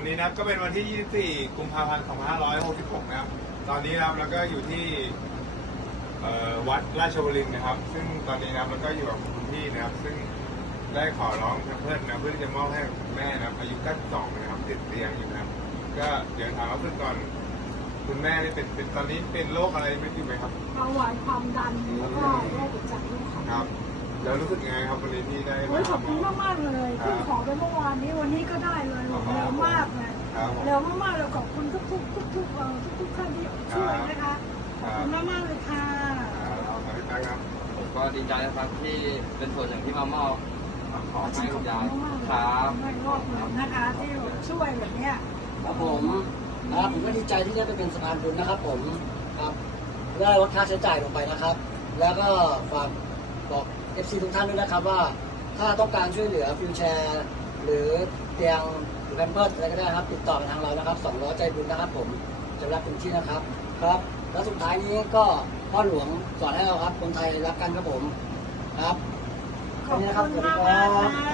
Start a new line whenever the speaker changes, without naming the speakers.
วันนี้นะครับก็เป็นวันที่ 24 กุมภาพันธ์ 2566 นะครับตอนนี้นะครับแล้วก็อยู่ที่วัดราชวฤงค์นะครับซึ่งตอนนี้นะครับแล้วก็อยู่กับคุณพี่นะครับซึ่งได้ขอร้องเพื่อนนะเพื่อที่จะมอบให้คุณแม่นะครับอายุ 92 นะครับติดเตียงอยู่นะครับก็เดี๋ยวถามว่าเพื่อนก่อนคุณแม่นี่เป็นตอนนี้เป็นโรคอะไรไม่รู้ไหมครับ
เบาหวานความดันแล้วก็โรคหัวใจด้วยค่ะ
ครับแล้วรู้สึกยังไงครับวันนี้ที่ได้
โอ้ยขอบคุณมากๆเลยที่ขอไปเมื่อวานนี้วันนี้ก็ได้เลยเร็วมากเลย
ครับผม
เร็วมากๆเลยขอบคุณทุกท่านที่ช่วยนะคะขอบคุณมากๆเลยค่ะ
เอาไปตั้งครับ
ผมก็ดีใจนะครับที่เป็นส่วนหนึ่งที่มามอบของให้คุณยาย
มากๆ
ครับ
ไม่รอบเลยนะคะที่ช่วยแบบเนี้ย
ครับผมนะครับผมก็ดีใจที่ได้ไปเป็นสะพานบุญนะครับผมครับได้ลดค่าใช้จ่ายลงไปนะครับ แล้วก็ฝากบอก FC ทุกท่านด้วยนะครับว่าถ้าต้องการช่วยเหลือฟิวแชร์หรือเตียงหรือแพมเพิร์สอะไรก็ได้ครับติดต่อมาทางเรานะครับ200ใจบุญนะครับผมจะรับเป็นที่นะครับครับแล้วสุดท้ายนี้ก็พ่อหลวงสอนให้เราครับคนไทยรักกันครับผมครับ
ขอบคุณมากๆค่ะ